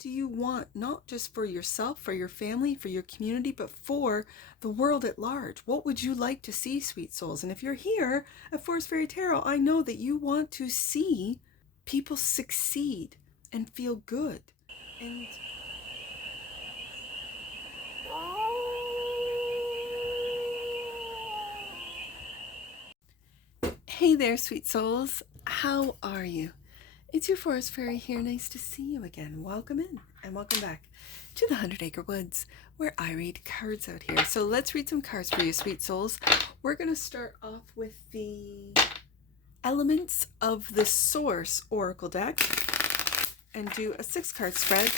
do you want, not just for yourself, for your family, for your community, but for the world at large? What would you like to see, sweet souls? And if you're here at Forest Fairy Tarot, I know that you want to see people succeed and feel good. And hey there, sweet souls. How are you? It's your Forest Fairy here. Nice to see you again. Welcome in and welcome back to the 100 Acre Woods, where I read cards out here. So let's read some cards for you, sweet souls. We're going to start off with the elements of the Source Oracle deck and do a 6-card spread,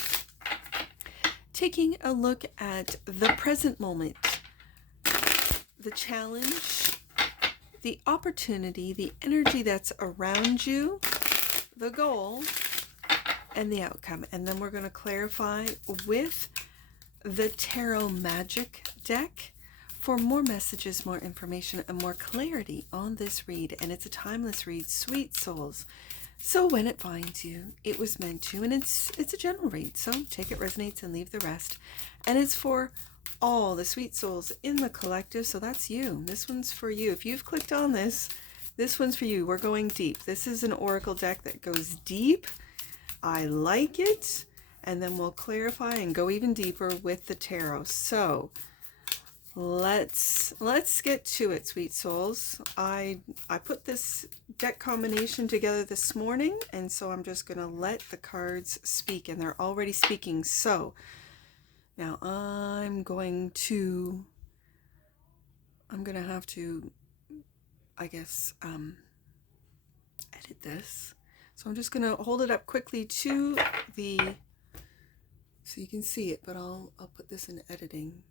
taking a look at the present moment, the challenge, the opportunity, the energy that's around you, the goal, and the outcome. And then we're going to clarify with the Tarot Magic deck for more messages, more information, and more clarity on this read. And it's a timeless read, sweet souls. So when it finds you, it was meant to, and it's a general read. So take it resonates and leave the rest. And it's for all the sweet souls in the collective. So that's you. This one's for you. If you've clicked on this, this one's for you. We're going deep. This is an oracle deck that goes deep. I like it. And then we'll clarify and go even deeper with the tarot. So let's get to it, sweet souls. I put this deck combination together this morning, and so I'm just going to let the cards speak, and they're already speaking. So now I'm going to have to, I guess, edit this. So I'm just going to hold it up quickly to the, so you can see it, but I'll put this in editing.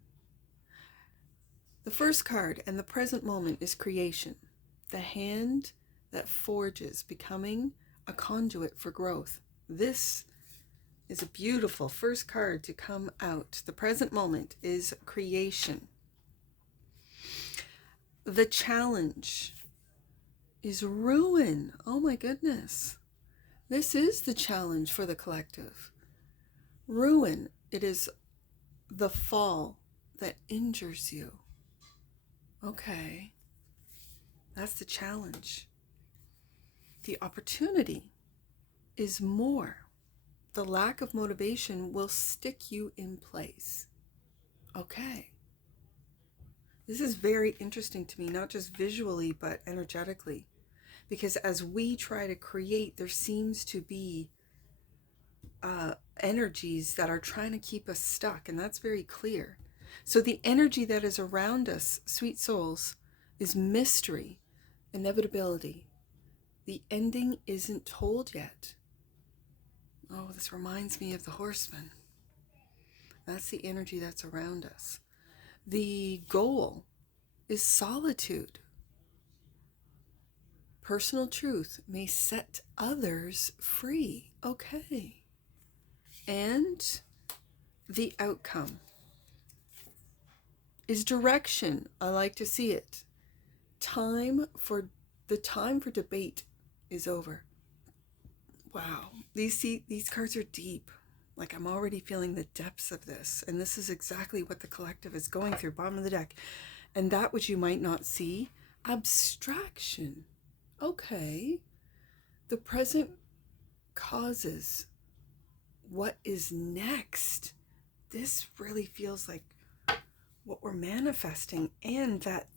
The first card and the present moment is creation, the hand that forges, becoming a conduit for growth. This is a beautiful first card to come out. The present moment is creation. The challenge is ruin. Oh my goodness. This is the challenge for the collective. Ruin. It is the fall that injures you. Okay. That's the challenge. The opportunity is more. The lack of motivation will stick you in place. Okay. This is very interesting to me, not just visually, but energetically. Because as we try to create, there seems to be energies that are trying to keep us stuck, and that's very clear. So the energy that is around us, sweet souls, is mystery, inevitability. The ending isn't told yet. Oh, this reminds me of the Horseman. That's the energy that's around us. The goal is solitude. Personal truth may set others free. Okay. And the outcome is direction. I like to see it. The time for debate is over. Wow. These cards are deep. Like, I'm already feeling the depths of this. And this is exactly what the collective is going through. Bottom of the deck. And that which you might not see, abstraction. Okay. The present causes what is next. This really feels like what we're manifesting, and that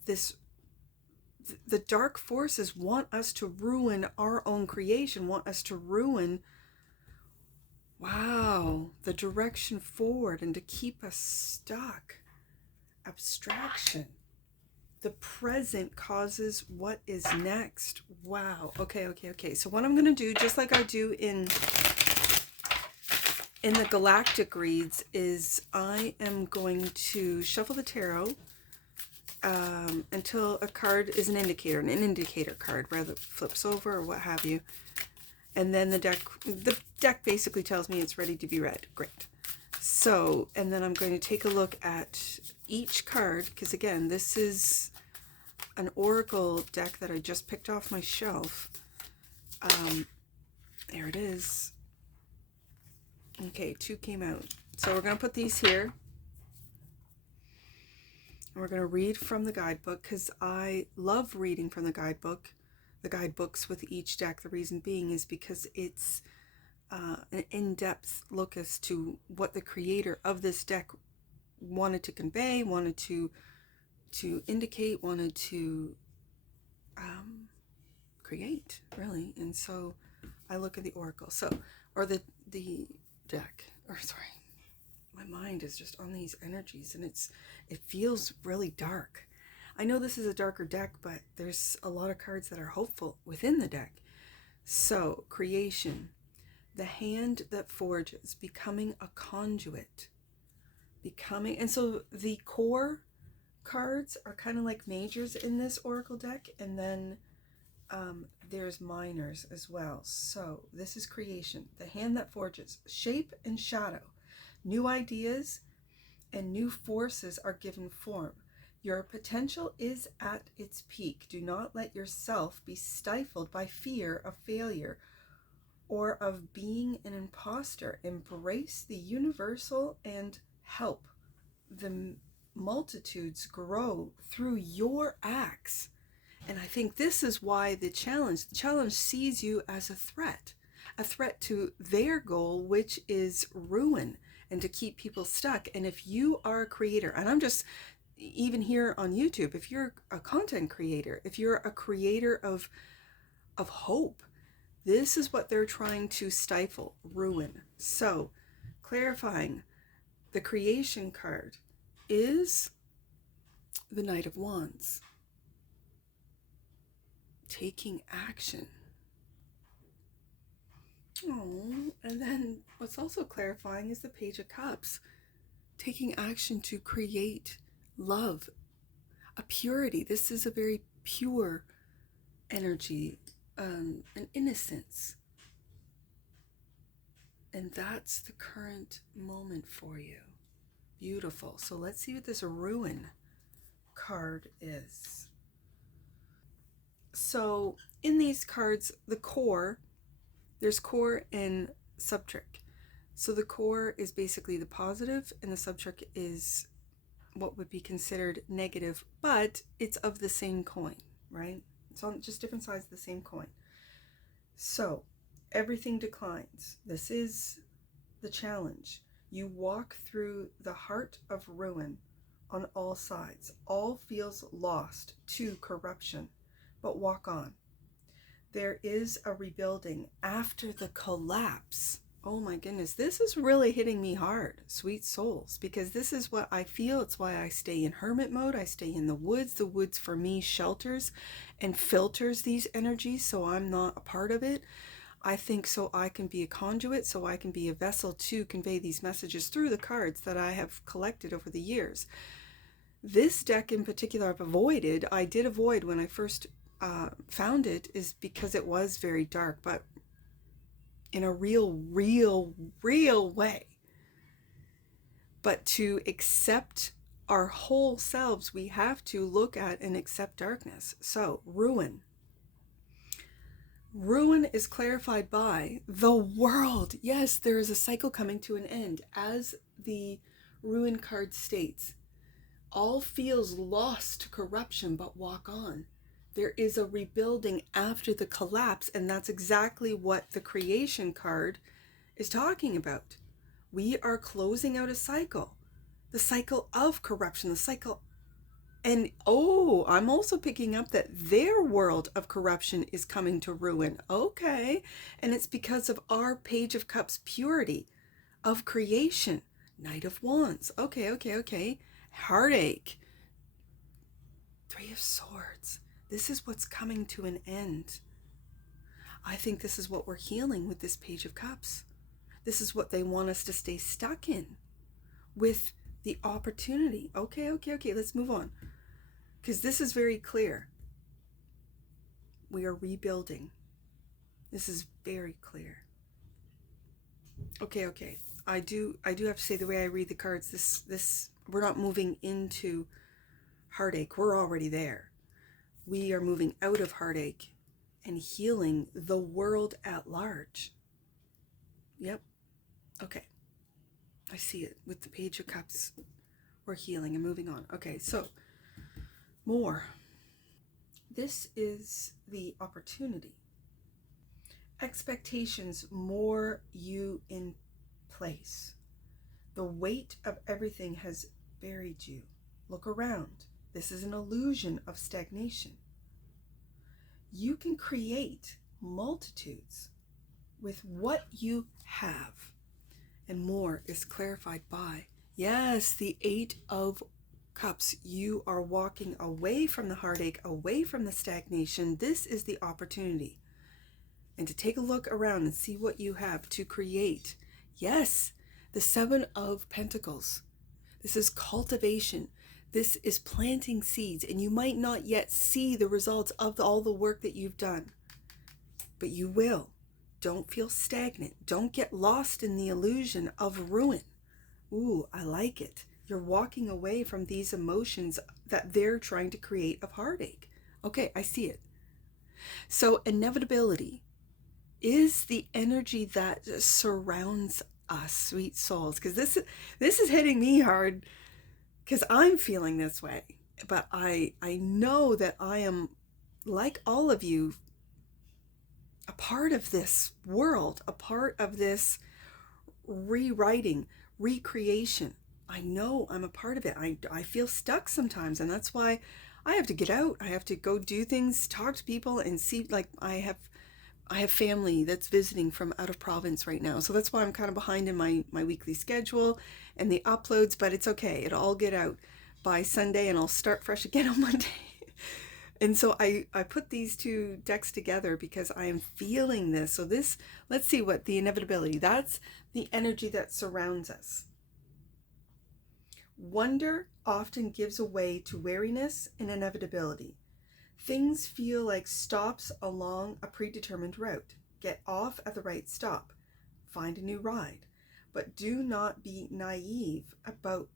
the dark forces want us to ruin our own creation, want us to ruin, wow, the direction forward, and to keep us stuck. Abstraction. The present causes what is next. Wow. Okay. So what I'm going to do, just like I do in the galactic reads, is I am going to shuffle the tarot until a card is an indicator card, whether it flips over or what have you. And then the deck basically tells me it's ready to be read. Great. So, and then I'm going to take a look at each card, because again, this is an oracle deck that I just picked off my shelf. There it is. Okay, 2 came out. So we're going to put these here. And we're going to read from the guidebook because I love reading from the guidebooks with each deck. The reason being is because it's an in-depth look as to what the creator of this deck wanted to convey, wanted to indicate, wanted to create, really. And so I look at the oracle, or the deck, or sorry, my mind is just on these energies, and it feels really dark. I know this is a darker deck, but there's a lot of cards that are hopeful within the deck. So, creation, the hand that forges, becoming a conduit, and so the core cards are kind of like majors in this oracle deck, and then there's minors as well. So this is creation, the hand that forges, shape and shadow, new ideas and new forces are given form. Your potential is at its peak. Do not let yourself be stifled by fear of failure or of being an imposter. Embrace the universal and help the multitudes grow through your acts. And I think this is why the challenge sees you as a threat to their goal, which is ruin and to keep people stuck. And if you are a creator, and I'm just, even here on YouTube, if you're a content creator, if you're a creator of hope, this is what they're trying to stifle, ruin. So, clarifying, the creation card is the Knight of Wands. Taking action. Oh, and then what's also clarifying is the Page of Cups. Taking action to create love, a purity. This is a very pure energy, an innocence. And that's the current moment for you. Beautiful. So let's see what this ruin card is. So in these cards, the core, there's core and subtrick. So the core is basically the positive, and the subtrick is what would be considered negative, but it's of the same coin, right? It's on just different sides of the same coin. So everything declines. This is the challenge. You walk through the heart of ruin on all sides. All feels lost to corruption, but walk on. There is a rebuilding after the collapse. Oh my goodness, this is really hitting me hard, sweet souls, because this is what I feel. It's why I stay in hermit mode. I stay in the woods. The woods for me shelters and filters these energies, so I'm not a part of it. I think so I can be a conduit, so I can be a vessel to convey these messages through the cards that I have collected over the years. This deck in particular I did avoid when I first found it, is because it was very dark, but in a real way. But to accept our whole selves, we have to look at and accept darkness. So, ruin. Ruin is clarified by the world. Yes, there is a cycle coming to an end. As the ruin card states, all feels lost to corruption, but walk on. There is a rebuilding after the collapse, and that's exactly what the creation card is talking about. We are closing out a cycle, the cycle of corruption, the cycle. And I'm also picking up that their world of corruption is coming to ruin. Okay. And it's because of our Page of Cups purity of creation. Knight of Wands. Okay. Heartache. Three of Swords. This is what's coming to an end. I think this is what we're healing with this Page of Cups. This is what they want us to stay stuck in, with the opportunity. Okay, let's move on. Because this is very clear. We are rebuilding. This is very clear. Okay. I do have to say, the way I read the cards, this we're not moving into heartache. We're already there. We are moving out of heartache and healing the world at large. Yep. Okay, I see it with the Page of Cups. We're healing and moving on. Okay, so more. This is the opportunity. Expectations more you in place. The weight of everything has buried you. Look around. This is an illusion of stagnation. You can create multitudes with what you have. And more is clarified by, yes, the Eight of Cups. You are walking away from the heartache, away from the stagnation. This is the opportunity. And to take a look around and see what you have to create. Yes, the Seven of Pentacles. This is cultivation. This is planting seeds. And you might not yet see the results of all the work that you've done. But you will. Don't feel stagnant. Don't get lost in the illusion of ruin. Ooh, I like it. You're walking away from these emotions that they're trying to create of heartache. Okay, I see it. So inevitability is the energy that surrounds us, sweet souls. Because this is hitting me hard because I'm feeling this way. But I know that I am, like all of you, a part of this world, a part of this rewriting, recreation. I know I'm a part of it. I feel stuck sometimes, and that's why I have to get out. I have to go do things, talk to people, and see. Like I have family that's visiting from out of province right now, so that's why I'm kind of behind in my weekly schedule and the uploads. But it's okay. It'll all get out by Sunday, and I'll start fresh again on Monday. And so I put these two decks together because I am feeling this. So this, let's see what the inevitability, that's the energy that surrounds us. Wonder often gives way to wariness and inevitability. Things feel like stops along a predetermined route. Get off at the right stop. Find a new ride. But do not be naive about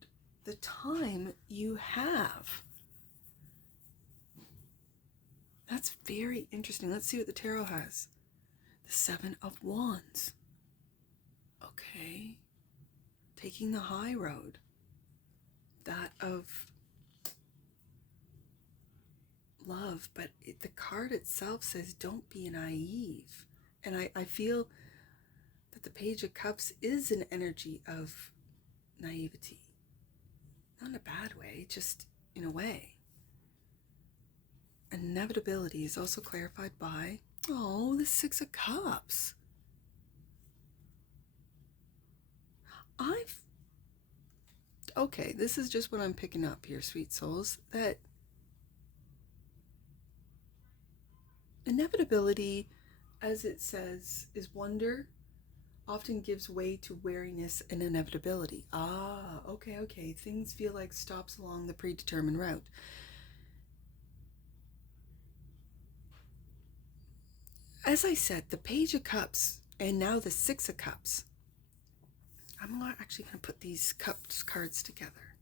the time you have. That's very interesting. Let's see what the tarot has. The Seven of Wands. Okay. Taking the high road. That of love. But the card itself says don't be naive. And I feel that the Page of Cups is an energy of naivety. Not in a bad way, just in a way. Inevitability is also clarified by, oh, the Six of Cups. Okay, this is just what I'm picking up here, sweet souls, that inevitability, as it says, is wonder, often gives way to wariness and inevitability. Okay. Things feel like stops along the predetermined route. As I said, the Page of Cups and now the Six of Cups. I'm not actually going to put these cups cards together.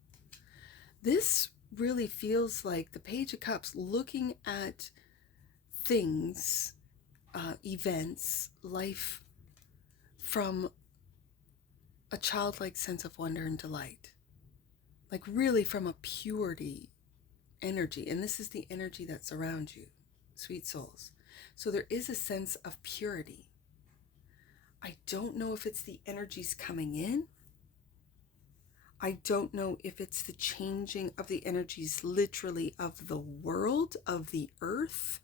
This really feels like the Page of Cups looking at things, events, life from a childlike sense of wonder and delight. Like really from a purity energy. And this is the energy that's around you, sweet souls. So there is a sense of purity. I don't know if it's the energies coming in. I don't know if it's the changing of the energies literally of the world, of the earth.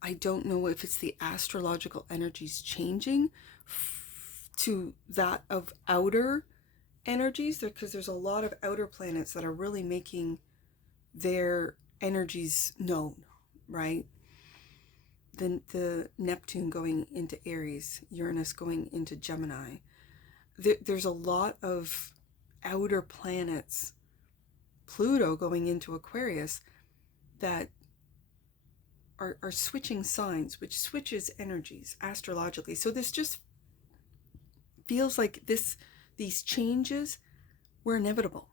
I don't know if it's the astrological energies changing to that of outer energies, because there's a lot of outer planets that are really making their energies known, right? The Neptune going into Aries, Uranus going into Gemini. There's a lot of outer planets, Pluto going into Aquarius, that are switching signs, which switches energies astrologically. So this just feels like these changes were inevitable.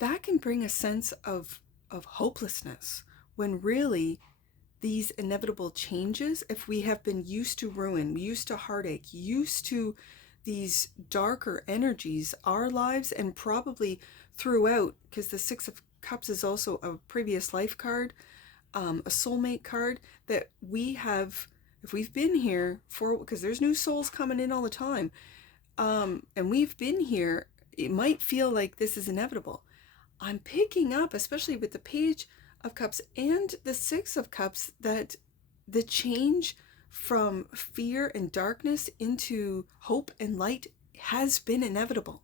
That can bring a sense of hopelessness when really these inevitable changes, if we have been used to ruin, used to heartache, used to these darker energies, our lives, and probably throughout, because the Six of Cups is also a previous life card, a soulmate card, that we have, if we've been here for, because there's new souls coming in all the time, and we've been here, it might feel like this is inevitable. I'm picking up, especially with the Page of Cups and the Six of Cups, that the change from fear and darkness into hope and light has been inevitable.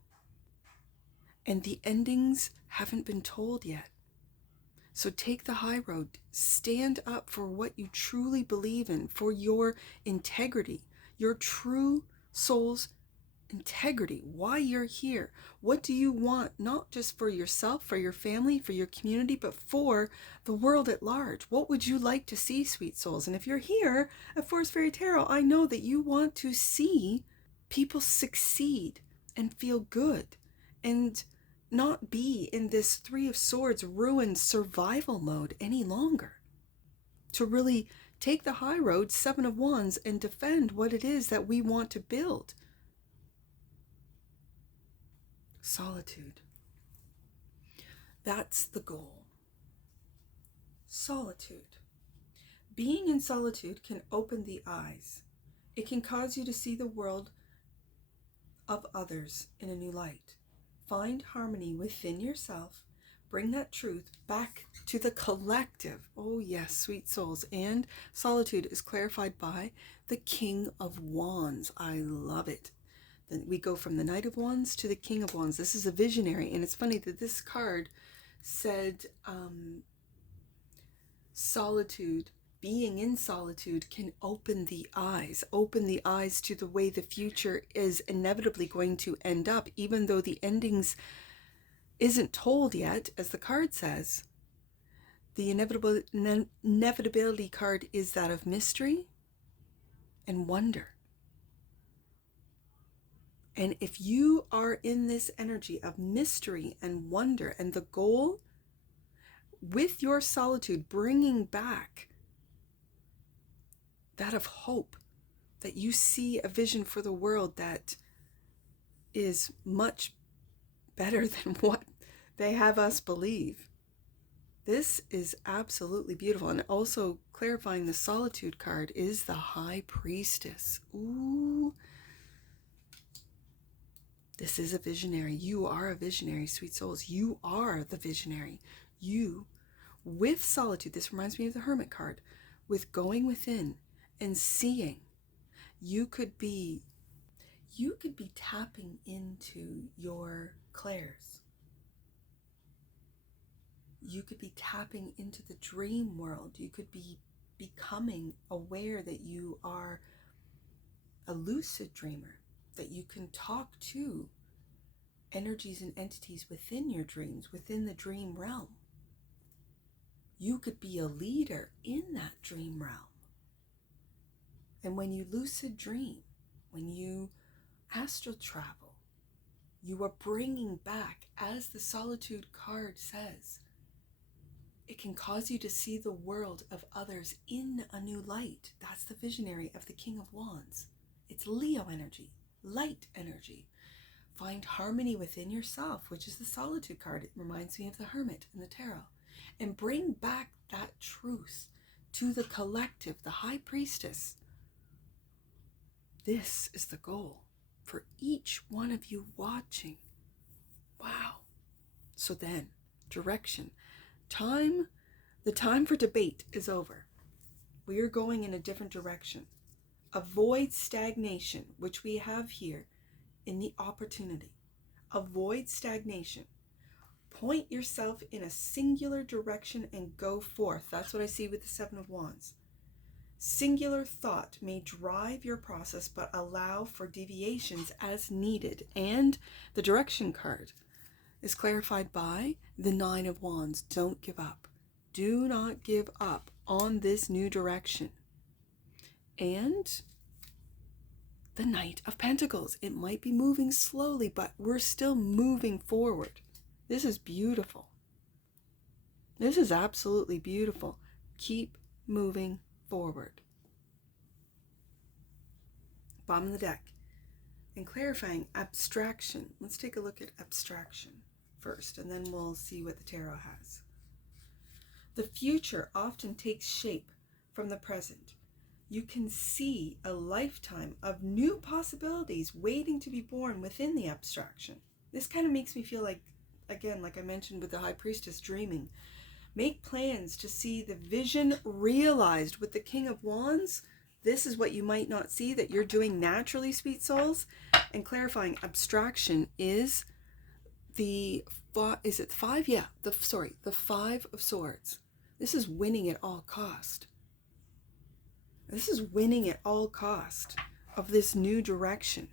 And the endings haven't been told yet. So take the high road. Stand up for what you truly believe in, for your integrity, your true soul's integrity, why you're here. What do you want, not just for yourself, for your family, for your community, but for the world at large? What would you like to see, sweet souls? And if you're here at Forest Fairy Tarot, I know that you want to see people succeed and feel good and not be in this Three of Swords ruined survival mode any longer. To really take the high road, Seven of Wands, and defend what it is that we want to build. Solitude. That's the goal. Solitude. Being in solitude can open the eyes. It can cause you to see the world of others in a new light. Find harmony within yourself. Bring that truth back to the collective. Oh yes, sweet souls. And solitude is clarified by the King of Wands. I love it. Then we go from the Knight of Wands to the King of Wands. This is a visionary, and it's funny that this card said solitude, being in solitude can open the eyes to the way the future is inevitably going to end up, even though the endings isn't told yet, as the card says. The inevitability card is that of mystery and wonder. And if you are in this energy of mystery and wonder, and the goal with your solitude, bringing back that of hope, that you see a vision for the world that is much better than what they have us believe. This is absolutely beautiful. And also clarifying the solitude card is the High Priestess. Ooh. This is a visionary. You are a visionary, sweet souls. You are the visionary. You, with solitude, this reminds me of the Hermit card, with going within and seeing, you could be tapping into your clairs. You could be tapping into the dream world. You could be becoming aware that you are a lucid dreamer, that you can talk to energies and entities within your dreams, within the dream realm. You could be a leader in that dream realm. And when you lucid dream, when you astral travel, you are bringing back, as the solitude card says, it can cause you to see the world of others in a new light. That's the visionary of the King of Wands. It's Leo energy, light energy. Find harmony within yourself, which is the solitude card. It reminds me of the Hermit in the tarot. And bring back that truth to the collective, the High Priestess. This is the goal for each one of you watching. Wow. So then, direction. The time for debate is over. We are going in a different direction. Avoid stagnation, which we have here in the opportunity. Avoid stagnation. Point yourself in a singular direction and go forth. That's what I see with the Seven of Wands. Singular thought may drive your process, but allow for deviations as needed. And the direction card is clarified by the Nine of Wands. Don't give up. Do not give up on this new direction. And the Knight of Pentacles. It might be moving slowly, but we're still moving forward. This is beautiful. This is absolutely beautiful. Keep moving forward. Bottom of the deck. and clarifying abstraction. Let's take a look at abstraction first, and then we'll see what the tarot has. The future often takes shape from the present. You can see a lifetime of new possibilities waiting to be born within the abstraction. This kind of makes me feel like, again, like I mentioned with the High Priestess, dreaming. Make plans to see the vision realized. With the King of Wands, this is what you might not see that you're doing naturally, sweet souls. And clarifying abstraction is the five? Yeah, the Five of Swords. This is winning at all cost. This is winning at all cost of this new direction.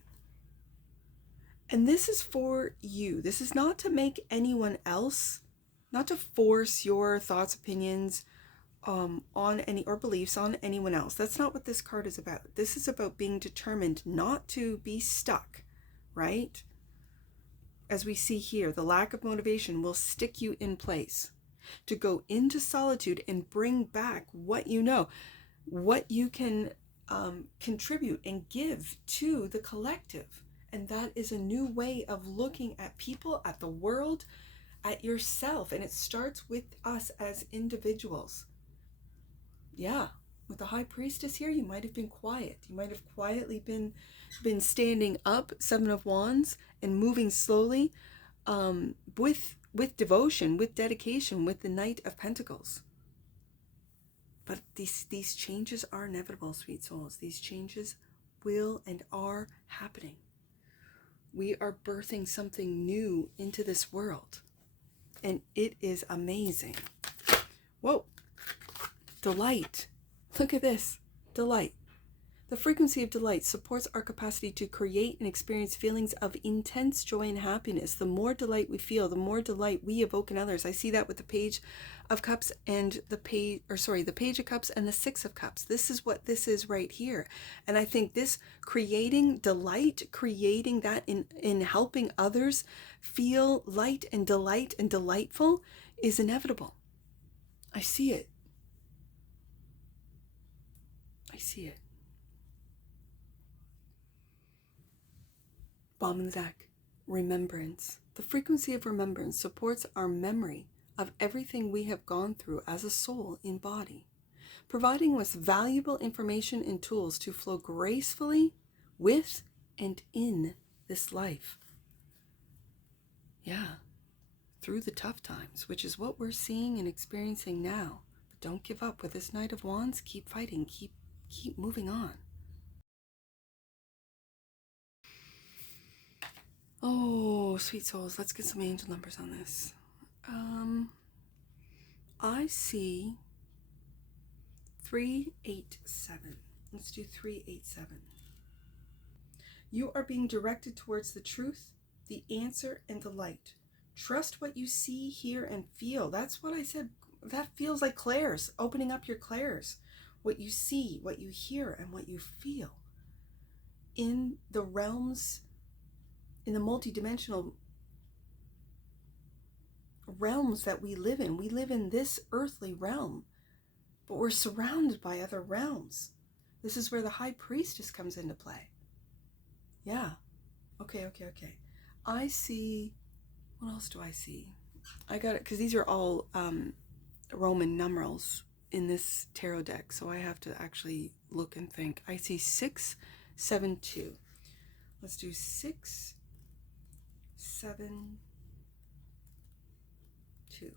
And this is for you. This is not to make anyone else, not to force your thoughts, opinions on any, or beliefs on anyone else. That's not what this card is about. This is about being determined not to be stuck, right? As we see here, the lack of motivation will stick you in place. To go into solitude and bring back what you know, what you can contribute and give to the collective. And that is a new way of looking at people, at the world, at yourself. And it starts with us as individuals. Yeah, with the High Priestess here, you might have been quiet. You might have quietly been standing up, Seven of Wands, and moving slowly with devotion, with dedication, with the Knight of Pentacles. But these changes are inevitable, sweet souls. These changes will and are happening. We are birthing something new into this world. And it is amazing. Whoa. Delight. Look at this. Delight. The frequency of delight supports our capacity to create and experience feelings of intense joy and happiness. The more delight we feel, the more delight we evoke in others. I see that with the Page of Cups and the Page of Cups and the Six of Cups. This is what this is right here. And I think this creating delight, creating that in helping others feel light and delight and delightful is inevitable. I see it. I see it. Bomb in the deck. Remembrance. The frequency of remembrance supports our memory of everything we have gone through as a soul in body, providing us valuable information and tools to flow gracefully with and in this life. Yeah, through the tough times, which is what we're seeing and experiencing now. But don't give up with this Knight of Wands. Keep fighting. Keep moving on. Oh, sweet souls, let's get some angel numbers on this. I see 387. Let's do 387. You are being directed towards the truth, the answer, and the light. Trust what you see, hear, and feel. That's what I said. That feels like clairs, opening up your clairs. What you see, what you hear, and what you feel. In the realms, in the multidimensional realms that we live in. We live in this earthly realm, but we're surrounded by other realms. This is where the High Priestess comes into play. Yeah. Okay. I see, what else do I see? I got it, because these are all Roman numerals in this tarot deck, so I have to actually look and think. I see 672. Let's do 6, 7, 2.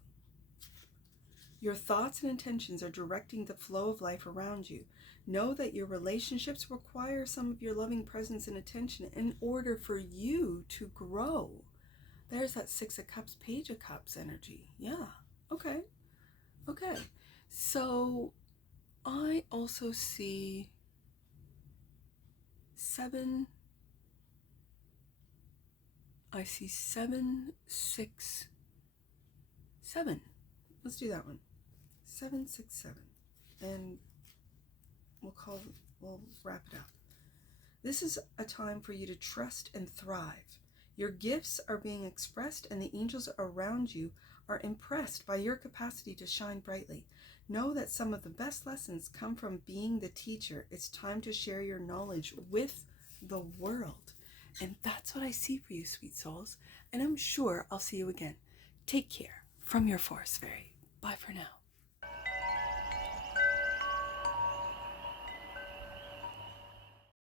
Your thoughts and intentions are directing the flow of life around you. Know that your relationships require some of your loving presence and attention in order for you to grow. There's that Six of Cups, Page of Cups energy. Yeah. Okay. So I also see 7. I see 7, 6, 7. Let's do that one. 7, 6, 7. And we'll wrap it up. This is a time for you to trust and thrive. Your gifts are being expressed, and the angels around you are impressed by your capacity to shine brightly. Know that some of the best lessons come from being the teacher. It's time to share your knowledge with the world. And that's what I see for you, sweet souls. And I'm sure I'll see you again. Take care from your forest fairy. Bye for now.